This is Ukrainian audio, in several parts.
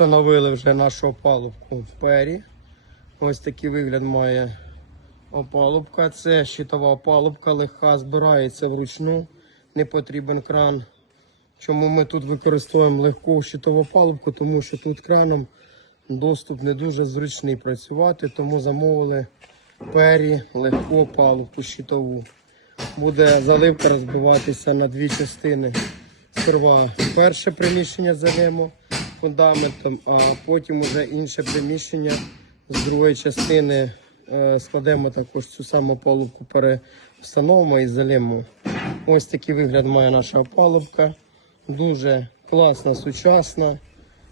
Встановили вже нашу опалубку в пері. Ось такий вигляд має опалубка. Це щитова опалубка, легка, збирається вручну, не потрібен кран. Чому ми тут використовуємо легку щитову опалубку? Тому що тут краном доступ не дуже зручний працювати, тому замовили пері легку опалубку щитову. Буде заливка розбиватися на дві частини. Сперва перше приміщення залимо фундаментом, а потім уже інше приміщення з другої частини е, складемо також цю саму опалубку, перестановимо і залимо. Ось такий вигляд має наша опалубка. Дуже класна, сучасна,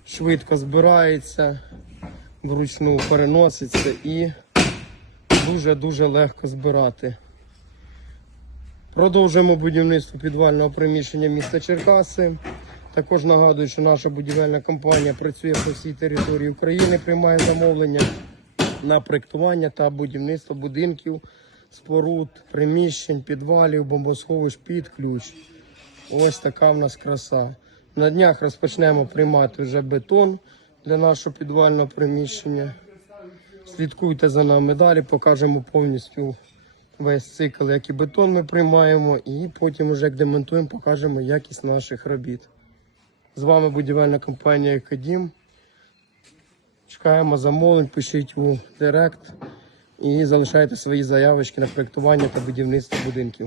швидко збирається, вручну переноситься і дуже-дуже легко збирати. Продовжуємо будівництво підвального приміщення міста Черкаси. Також нагадую, що наша будівельна компанія працює по всій території України, приймає замовлення на проєктування та будівництво будинків, споруд, приміщень, підвалів, бомбосховищ під ключ. Ось така в нас краса. На днях розпочнемо приймати вже бетон для нашого підвального приміщення. Слідкуйте за нами далі, покажемо повністю весь цикл, який бетон ми приймаємо, і потім, вже як демонтуємо, покажемо якість наших робіт. З вами будівельна компанія Екодім. Чекаємо замовлень, пишіть у Директ і залишайте свої заявочки на проєктування та будівництво будинків.